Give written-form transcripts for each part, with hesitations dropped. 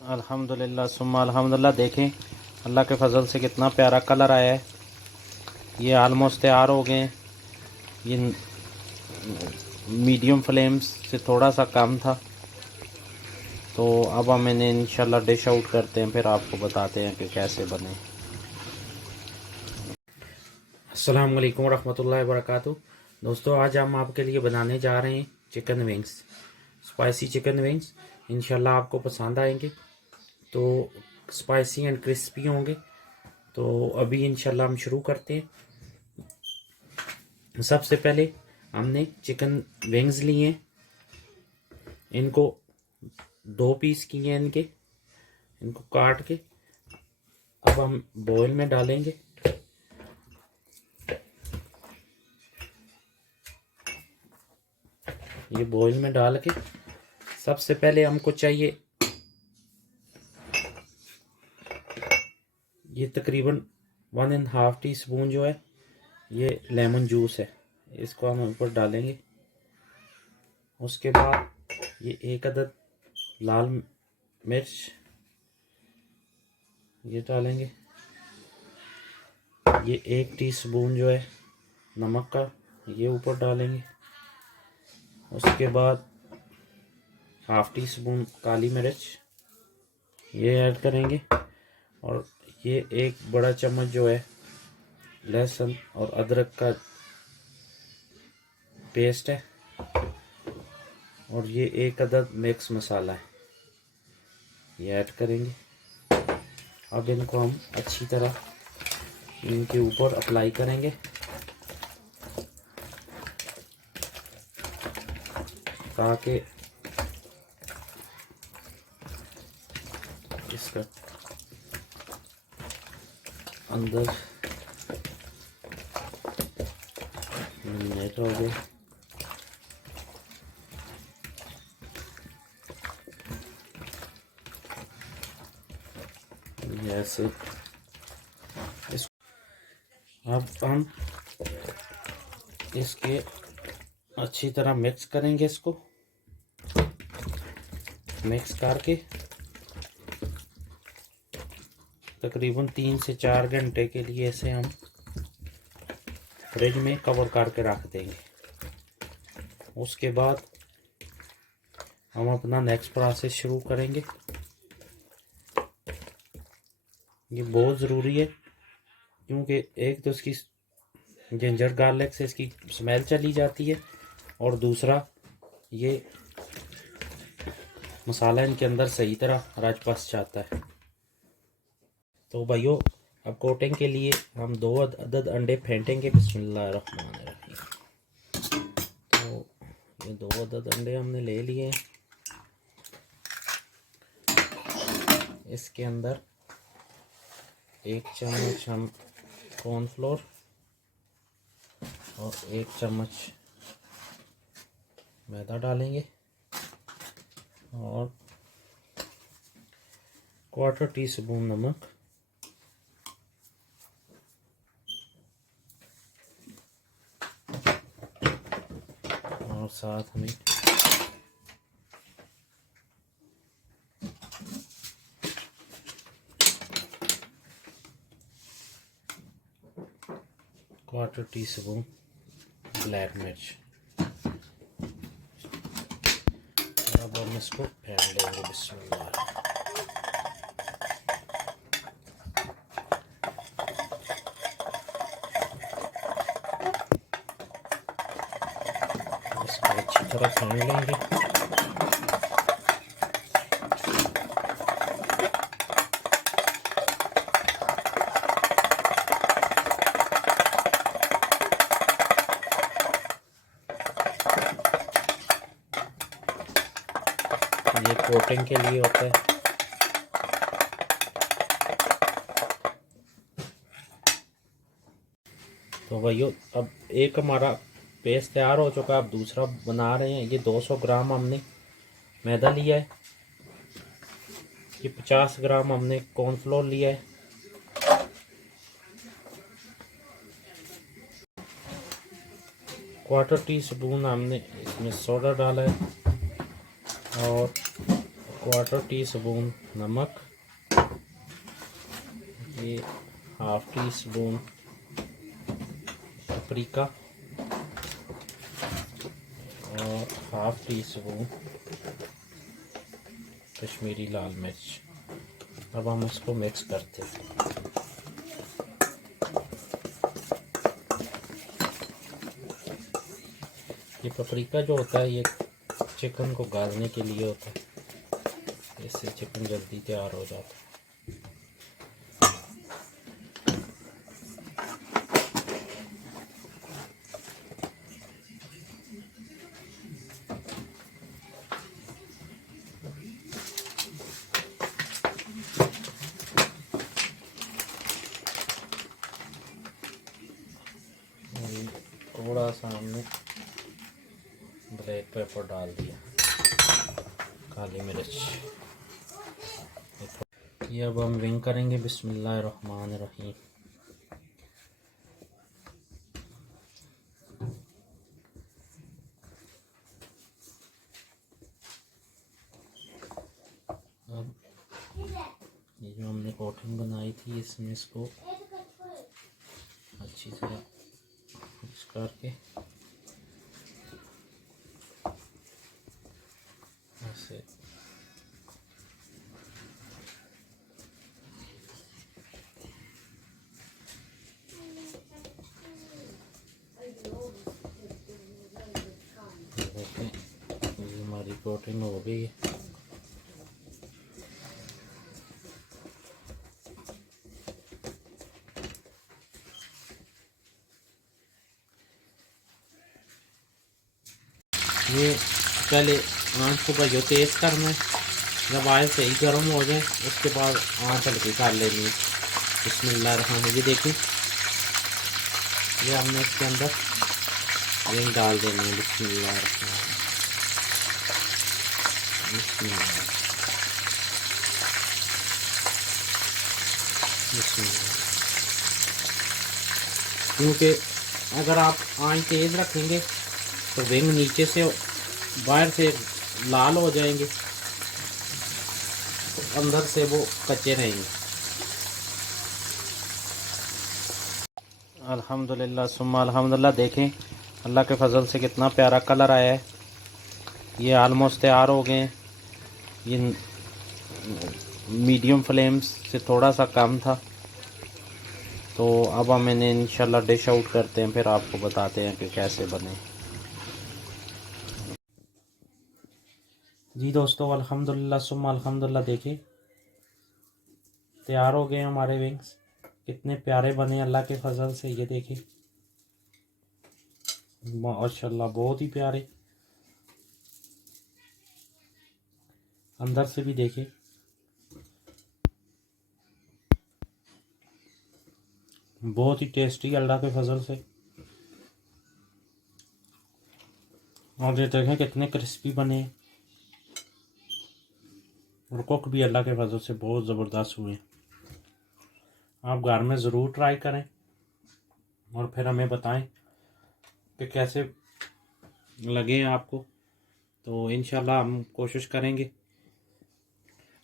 अल्हम्दुलिल्लाह सुम्मा अल्हम्दुलिल्लाह। देखें अल्लाह के फजल से कितना प्यारा कलर आया है। ये आलमोस्ट तैयार हो गए हैं। ये मीडियम फ्लेम्स से थोड़ा सा कम था, तो अब हम इन्हें इंशाल्लाह डिश आउट करते हैं, फिर आपको बताते हैं कि कैसे बने। अस्सलाम वालेकुम रहमतुल्लाहि व बरकातुहू। दोस्तों, आज हम आपके लिए बनाने जा रहे हैं chicken wings, spicy chicken wings. इंशाल्लाह आपको पसंद आएंगे, तो स्पाइसी एंड क्रिस्पी होंगे। तो अभी इंशाल्लाह हम शुरू करते हैं। सबसे पहले हमने चिकन विंग्स लिए, इनको 2 पीस किए हैं इनको काट के अब हम बॉयल में डालेंगे। ये बॉयल में डाल के सबसे पहले हमको चाहिए ये तकरीबन 1.5 टीस्पून जो है ये लेमन जूस है, इसको हम ऊपर डालेंगे। उसके बाद ये 1 अदद लाल मिर्च ये डालेंगे। ये 1 टीस्पून जो है नमक का ये ऊपर डालेंगे। उसके बाद 1/2 टीस्पून काली मिर्च ये ऐड करेंगे। और ये 1 बड़ा चम्मच जो है लहसुन और अदरक का पेस्ट है। और ये 1 अदद मिक्स मसाला है, ये ऐड करेंगे। अब इनको हम अच्छी तरह इनके ऊपर अप्लाई करेंगे, ताकि इसका अंदर मिनट हो गए। ऐसे अब हम इसके अच्छी तरह मिक्स करेंगे। इसको मिक्स करके तकरीबन 3 से 4 घंटे के लिए इसे हम फ्रिज में कवर करके रख देंगे। उसके बाद हम अपना नेक्स्ट प्रोसेस शुरू करेंगे। ये बहुत ज़रूरी है, क्योंकि एक तो इसकी जिंजर गार्लिक से इसकी स्मेल चली जाती है, और दूसरा ये मसाला इनके अंदर सही तरह रच पस जाता है। तो भाइयों, अब कोटिंग के लिए हम 2 अदद अंडे फेंटेंगे। बिस्मिल्लाहिर्रहमानिर्रहीम। तो ये 2 अदद अंडे हमने ले लिए हैं। इसके अंदर 1 चम्मच हम कॉर्नफ्लोर और 1 चम्मच मैदा डालेंगे, और 1/4 टीस्पून नमक, और साथ में क्वार्टर टीस्पून ब्लैक मिर्च। अब हम इसको फेंट देंगे। बिस्मिल्लाह। इसको अच्छी तरह फेंट लेंगे। ये कोटिंग के लिए होता है। तो भाइयों, अब एक हमारा पेस्ट तैयार हो चुका है। अब दूसरा बना रहे हैं। ये 200 ग्राम हमने मैदा लिया है, ये 50 ग्राम हमने कॉर्नफ्लोर लिया है, क्वार्टर टीस्पून हमने इसमें सोडा डाला है, और 1/4 टीस्पून नमक, ये 1/2 टीस्पून पापरिका और 1/2 टीस्पून कश्मीरी लाल मिर्च। अब हम इसको मिक्स करते हैं। ये पापरिका जो होता है ये चिकन को गालने के लिए होता है, इससे चिकन जल्दी तैयार हो जाता है। थोड़ा सा हमने ब्लैक पेपर डाल दिया, काली मिर्च। ये अब हम विंग करेंगे। बिस्मिल्लाहिर्रहमानिर्रहीम। अब ये जो हमने कोटिंग बनाई थी इसमें इसको अच्छी तरह मिक्स करके ऐसे ये हमारी कोटिंग हो गई है। ये पहले आँच को भाइयों तेज़ करना है, जब ऑयल सही गर्म हो जाए उसके बाद आँच हल्की कर लेनी है। बिस्मिल्लाहिर्रहमानिर्रहीम। ये देखिए, ये हमने इसके अंदर रिंग डाल देनी है। बिस्मिल्लाहिर्रहमानिर्रहीम। क्योंकि अगर आप आँच तेज़ रखेंगे तो विंग नीचे से बाहर से लाल हो जाएंगे, तो अंदर से वो कच्चे रहेंगे। अल्हम्दुलिल्लाह सुम्मा अल्हम्दुलिल्लाह। देखें अल्लाह के फजल से कितना प्यारा कलर आया है। ये ऑलमोस्ट तैयार हो गए हैं। ये मीडियम फ्लेम से थोड़ा सा कम था, तो अब हम इन्हें इंशाल्लाह डिश आउट करते हैं, फिर आपको बताते हैं कि कैसे बने। जी दोस्तों, अल्हम्दुलिल्लाह सुम्मा अल्हम्दुलिल्लाह। देखिए तैयार हो गए हमारे विंग्स, कितने प्यारे बने अल्लाह के फजल से। ये देखिए माशाल्लाह बहुत ही प्यारे। अंदर से भी देखिए, बहुत ही टेस्टी अल्लाह के फजल से। और ये देखें कितने क्रिस्पी बने और कुक भी अल्लाह के फजल से बहुत ज़बरदस्त हुए। आप घर में ज़रूर ट्राई करें और फिर हमें बताएं कि कैसे लगे आपको। तो इंशाल्लाह हम कोशिश करेंगे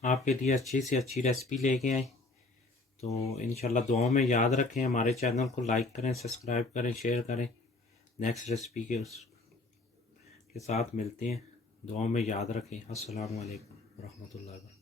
आपके लिए अच्छी से अच्छी रेसिपी लेके आएँ। तो इंशाल्लाह दुआओं में याद रखें, हमारे चैनल को लाइक करें, सब्सक्राइब करें, शेयर करें। नेक्स्ट रेसिपी के साथ मिलते हैं। दुआओं में याद रखें। अस्सलामु अलैकुम रहमतुल्लाहि।